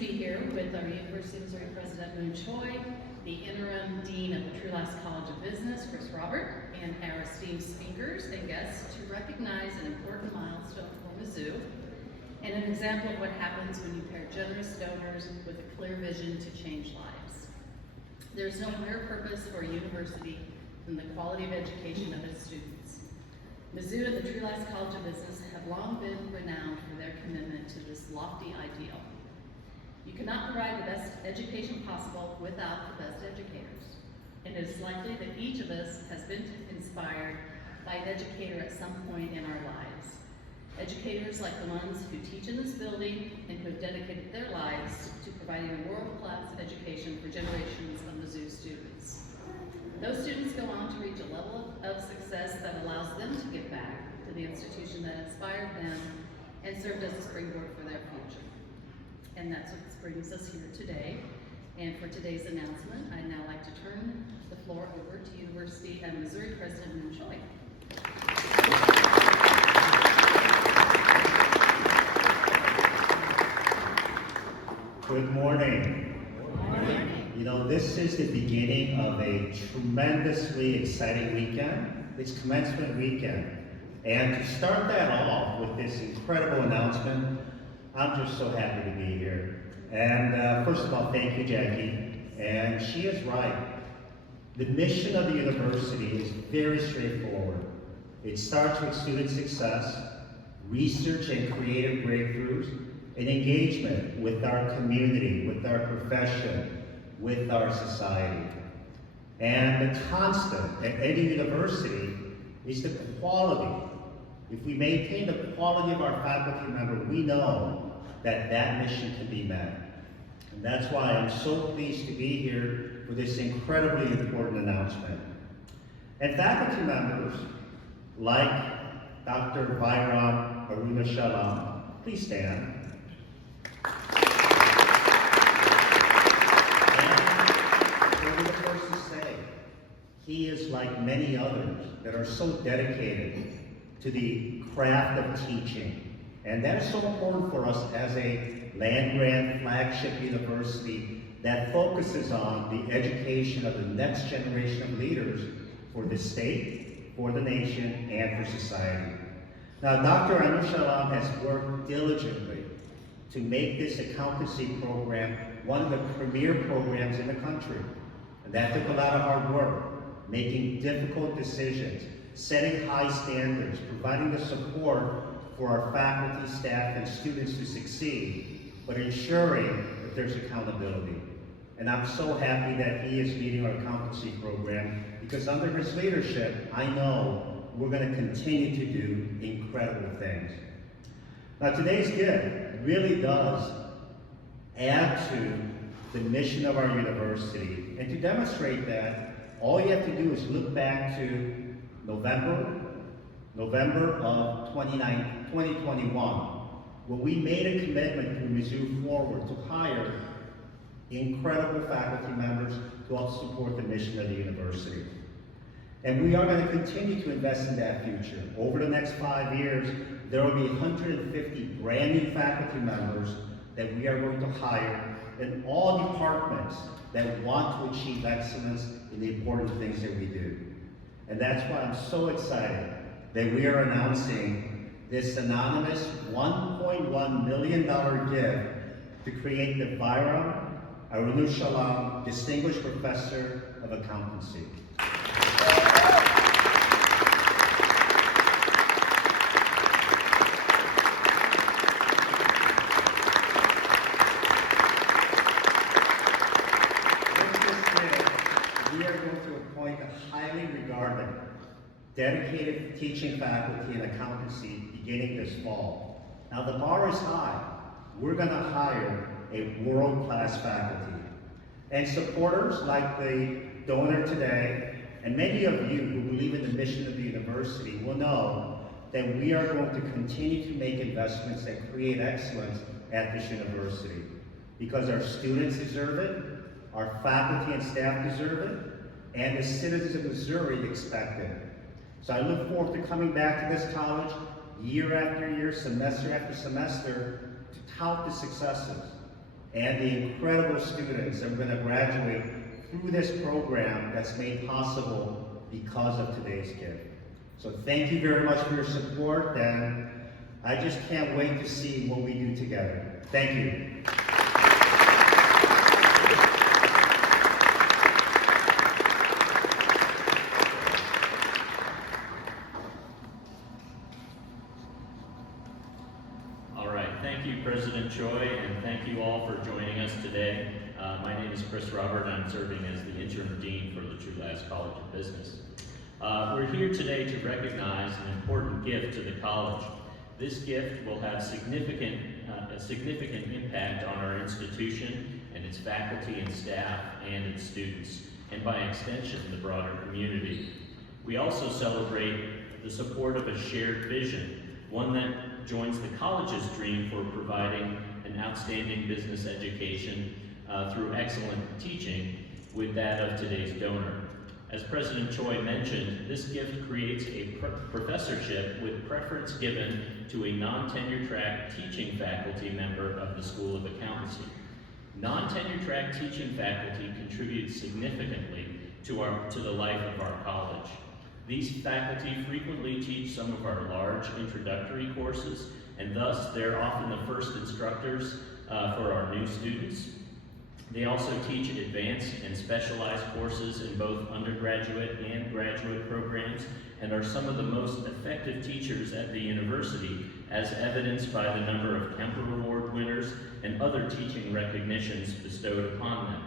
be here with our University of Missouri President Moon Choi, the Interim Dean of the True Lies College of Business, Chris Robert, and our esteemed speakers and guests to recognize an important milestone for Mizzou and an example of what happens when you pair generous donors with a clear vision to change lives. There is no higher purpose for a university than the quality of education of its students. Mizzou and the True Lies College of Business have long been renowned for their commitment to this lofty ideal. You cannot provide the best education possible without the best educators. And it is likely that each of us has been inspired by an educator at some point in our lives. Educators like the ones who teach in this building and who have dedicated their lives to providing a world-class education for generations of Mizzou students. Those students go on to reach a level of success that allows them to give back to the institution that inspired them and served as a springboard for their future. And that's what brings us here today. And for today's announcement, I'd now like to turn the floor over to University of Missouri President Moon Choi. Good morning. Good morning. You know, this is the beginning of a tremendously exciting weekend. It's commencement weekend. And to start that off with this incredible announcement, I'm just so happy to be here. And first of all, thank you, Jackie. And she is right. The mission of the university is very straightforward. It starts with student success, research and creative breakthroughs, and engagement with our community, with our profession, with our society. And the constant at any university is the quality. If we maintain the quality of our faculty member, we know that that mission can be met. And that's why I'm so pleased to be here for this incredibly important announcement. And faculty members like Dr. Vairam, Arunachalam, please stand. He is like many others that are so dedicated to the craft of teaching. And that is so important for us as a land-grant flagship university that focuses on the education of the next generation of leaders for the state, for the nation, and for society. Now, Dr. Arunachalam has worked diligently to make this accountancy program one of the premier programs in the country. And that took a lot of hard work, making difficult decisions, setting high standards, providing the support for our faculty, staff, and students to succeed, but ensuring that there's accountability. And I'm so happy that he is leading our accountancy program, because under his leadership, I know we're going to continue to do incredible things. Now, today's gift really does add to the mission of our university. And to demonstrate that, all you have to do is look back to November of 2021, when we made a commitment to Mizzou Forward to hire incredible faculty members to help support the mission of the university. And we are going to continue to invest in that future. Over the next 5 years, there will be 150 brand new faculty members that we are going to hire in all departments that want to achieve excellence in the important things that we do. And that's why I'm so excited that we are announcing this anonymous $1.1 million gift to create the Vairam Arunachalam Distinguished Professor of Accountancy. We are going to appoint a highly regarded, dedicated teaching faculty in accountancy beginning this fall. Now the bar is high. We're going to hire a world-class faculty. And supporters like the donor today, and many of you who believe in the mission of the university will know that we are going to continue to make investments that create excellence at this university. Because our students deserve it, our faculty and staff deserve it, and the citizens of Missouri expect it. So I look forward to coming back to this college year after year, semester after semester, to tout the successes. and the incredible students that are going to graduate through this program that's made possible because of today's gift. So thank you very much for your support, and I just can't wait to see what we do together. Thank you. Thank you, President Choi, and thank you all for joining us today. My name is Chris Robert, and I'm serving as the Interim Dean for the True-Last College of Business. We're here today to recognize an important gift to the college. This gift will have a significant impact on our institution and its faculty and staff and its students, and by extension, the broader community. We also celebrate the support of a shared vision, one that joins the college's dream for providing an outstanding business education through excellent teaching with that of today's donor. As President Choi mentioned, this gift creates a professorship with preference given to a non-tenure track teaching faculty member of the School of Accountancy. Non-tenure track teaching faculty contribute significantly to the life of our college. These faculty frequently teach some of our large introductory courses, and thus they're often the first instructors for our new students. They also teach advanced and specialized courses in both undergraduate and graduate programs, and are some of the most effective teachers at the university, as evidenced by the number of Kemper Award winners and other teaching recognitions bestowed upon them.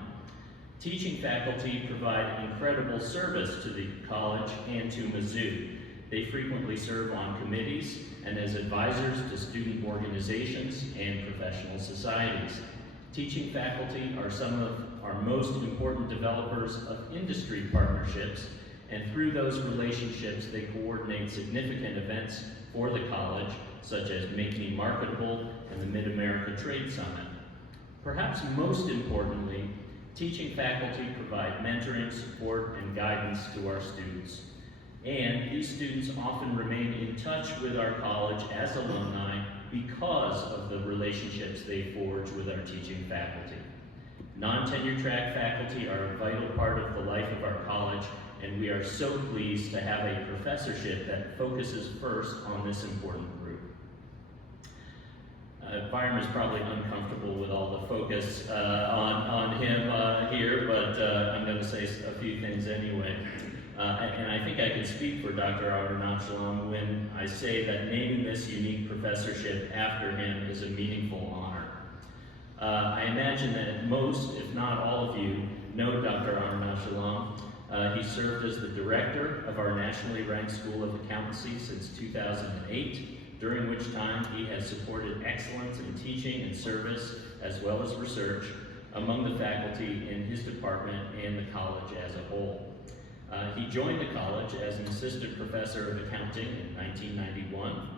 Teaching faculty provide incredible service to the college and to Mizzou. They frequently serve on committees and as advisors to student organizations and professional societies. Teaching faculty are some of our most important developers of industry partnerships, and through those relationships, they coordinate significant events for the college, such as Make Me Marketable and the Mid-America Trade Summit. Perhaps most importantly, teaching faculty provide mentoring, support, and guidance to our students. And these students often remain in touch with our college as alumni because of the relationships they forge with our teaching faculty. Non-tenure track faculty are a vital part of the life of our college, and we are so pleased to have a professorship that focuses first on this important group. Vairam is probably uncomfortable with all the focus on him here, but I'm going to say a few things anyway. And I think I can speak for Dr. Arunachalam when I say that naming this unique professorship after him is a meaningful honor. I imagine that most, if not all of you, know Dr. Arunachalam. He served as the director of our nationally ranked School of Accountancy since 2008, during which time he has supported excellence in teaching and service, as well as research, among the faculty in his department and the college as a whole. He joined the college as an assistant professor of accounting in 1991,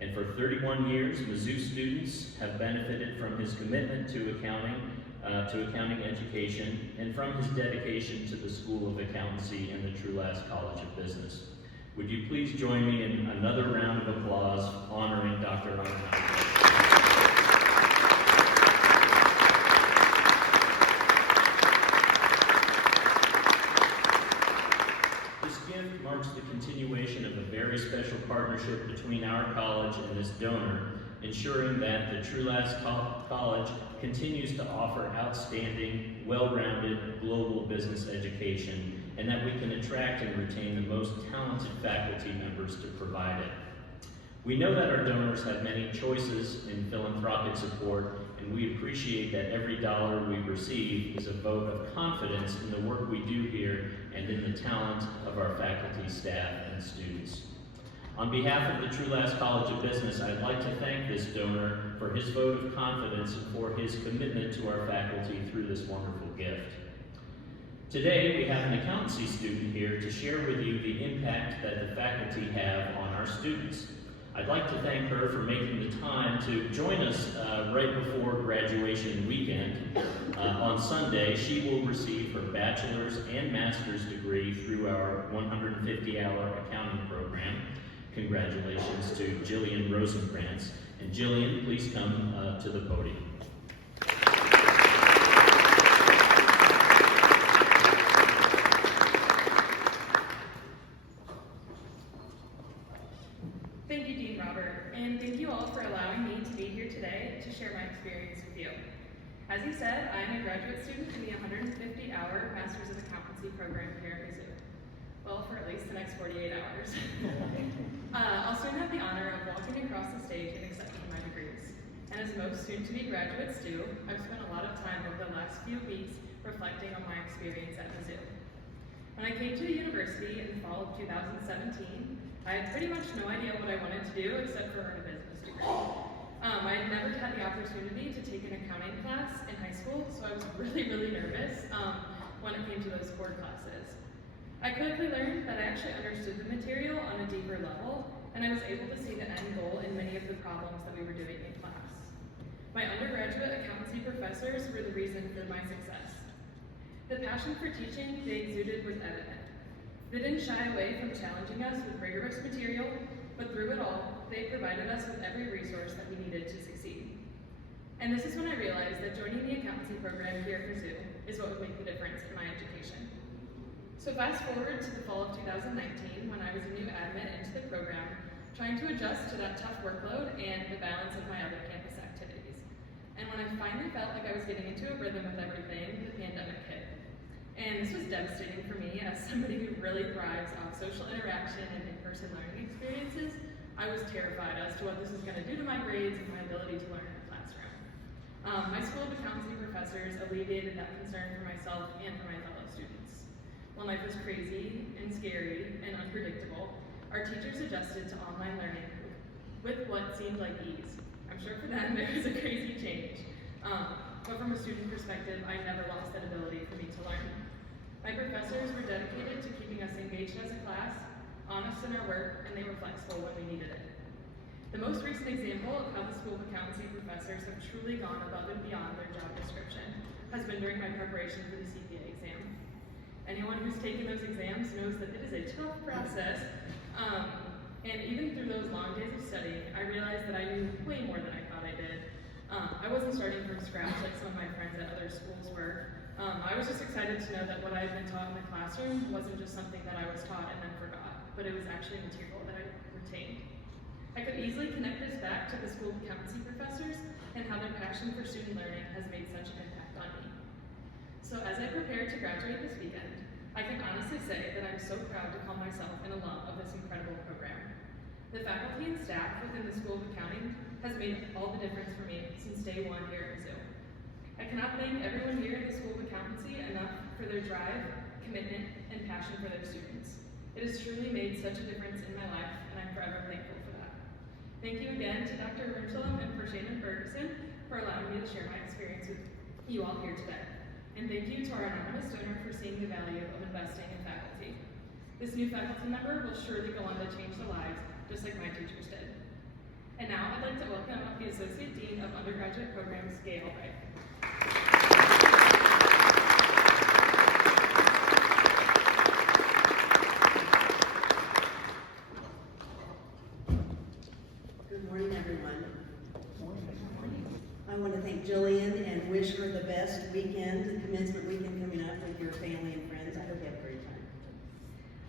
and for 31 years, Mizzou students have benefited from his commitment to accounting education and from his dedication to the School of Accountancy and the True-Last College of Business. Would you please join me in another round of applause honoring Dr. Arunachalam. Marks the continuation of a very special partnership between our college and this donor, ensuring that the True-Last College continues to offer outstanding, well-rounded global business education, and that we can attract and retain the most talented faculty members to provide it. We know that our donors have many choices in philanthropic support, and we appreciate that every dollar we receive is a vote of confidence in the work we do here and in the talent of our faculty, staff, and students. On behalf of the True-Last College of Business, I'd like to thank this donor for his vote of confidence and for his commitment to our faculty through this wonderful gift. Today, we have an accountancy student here to share with you the impact that the faculty have on our students. I'd like to thank her for making the time to join us right before graduation weekend. On Sunday, she will receive her bachelor's and master's degree through our 150-hour accounting program. Congratulations to Jillian Rosenkrantz. And Jillian, please come to the podium. share my experience with you. As he said, I am a graduate student in the 150-hour Masters of Accountancy program here at Mizzou. Well, for at least the next 48 hours. I'll soon have the honor of walking across the stage and accepting my degrees. And as most soon-to-be graduates do, I've spent a lot of time over the last few weeks reflecting on my experience at Mizzou. When I came to the university in the fall of 2017, I had pretty much no idea what I wanted to do except for earn a business degree. I had never had the opportunity to take an accounting class in high school, so I was really nervous when it came to those core classes. I quickly learned that I actually understood the material on a deeper level, and I was able to see the end goal in many of the problems that we were doing in class. My undergraduate accountancy professors were the reason for my success. The passion for teaching they exuded was evident. They didn't shy away from challenging us with rigorous material, but through it all, they provided us with every resource that we needed to succeed. And this is when I realized that joining the accountancy program here at Mizzou is what would make the difference in my education. So fast forward to the fall of 2019, when I was a new admit into the program, trying to adjust to that tough workload and the balance of my other campus activities. And when I finally felt like I was getting into a rhythm with everything, the pandemic hit. And this was devastating for me as somebody who really thrives on social interaction and in-person learning experiences. I was terrified as to what this was going to do to my grades and my ability to learn in the classroom. My School of Accountancy professors alleviated that concern for myself and for my fellow students. When life was crazy and scary and unpredictable, our teachers adjusted to online learning with what seemed like ease. I'm sure for them it was a crazy change. But from a student perspective, I never lost that ability for me to learn. My professors were dedicated to keeping us engaged as a class, honest in our work, and they were flexible when we needed it. The most recent example of how the School of Accountancy professors have truly gone above and beyond their job description has been during my preparation for the CPA exam. Anyone who's taken those exams knows that it is a tough process, and even through those long days of studying, I realized that I knew way more than I thought I did. I wasn't starting from scratch like some of my friends at other schools were. I was just excited to know that what I had been taught in the classroom wasn't just something that I was taught and then forgot, but it was actually material that I retained. I could easily connect this back to the School of Accountancy professors and how their passion for student learning has made such an impact on me. So as I prepare to graduate this weekend, I can honestly say that I'm so proud to call myself an alum of this incredible program. The faculty and staff within the School of Accounting has made all the difference for me since day one here at Mizzou. I cannot thank everyone here at the School of Accountancy enough for their drive, commitment, and passion for their students. It has truly made such a difference in my life, and I'm forever thankful for that. Thank you again to Dr. Arunachalam and for Shannon Ferguson for allowing me to share my experience with you all here today. And thank you to our anonymous donor for seeing the value of investing in faculty. This new faculty member will surely go on to change the lives, just like my teachers did. And now I'd like to welcome up the Associate Dean of Undergraduate Programs, Gail Wright. Good morning, everyone. I want to thank Jillian and wish her the best weekend, commencement weekend coming up with your family and friends. I hope you have a great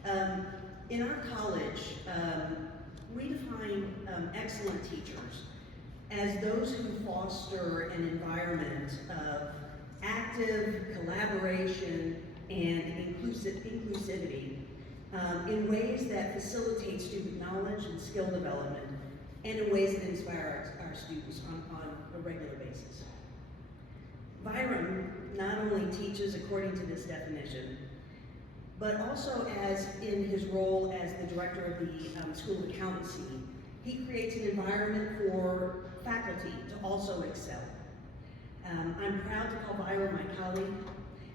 time. In our college, we define excellent teachers as those who foster an environment of active collaboration and inclusivity in ways that facilitate student knowledge and skill development, and in ways that inspire our students on a regular basis. Vairam not only teaches according to this definition, but also as in his role as the director of the School of Accountancy, he creates an environment for faculty to also excel. I'm proud to call Vairam my colleague,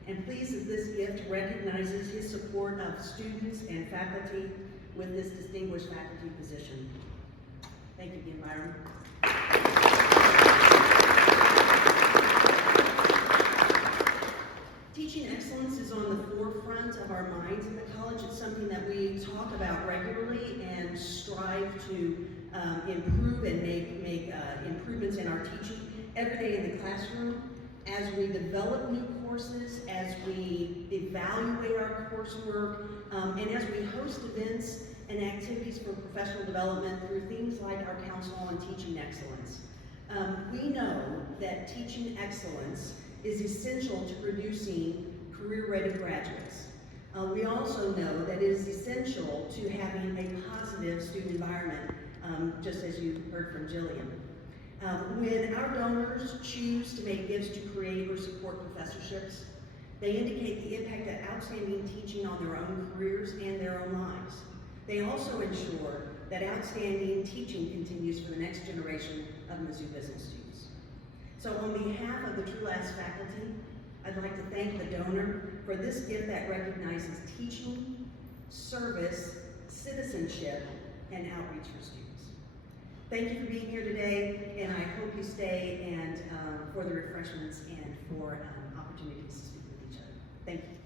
and pleased that this gift recognizes his support of students and faculty with this distinguished faculty position. Thank you again, Vairam. Teaching excellence is on the forefront of our minds in the college. It's something that we talk about regularly and strive to improve and make improvements in our teaching every day in the classroom. As we develop new courses, as we evaluate our coursework, and as we host events and activities for professional development through things like our Council on Teaching Excellence. We know that teaching excellence is essential to producing career-ready graduates. We also know that it is essential to having a positive student environment, just as you heard from Jillian. When our donors choose to make gifts to create or support professorships, they indicate the impact that outstanding teaching on their own careers and their own lives. They also ensure that outstanding teaching continues for the next generation of Mizzou business students. So on behalf of the TrueLast faculty, I'd like to thank the donor for this gift that recognizes teaching, service, citizenship, and outreach for students. Thank you for being here today, and I hope you stay and for the refreshments and for opportunities to speak with each other. Thank you.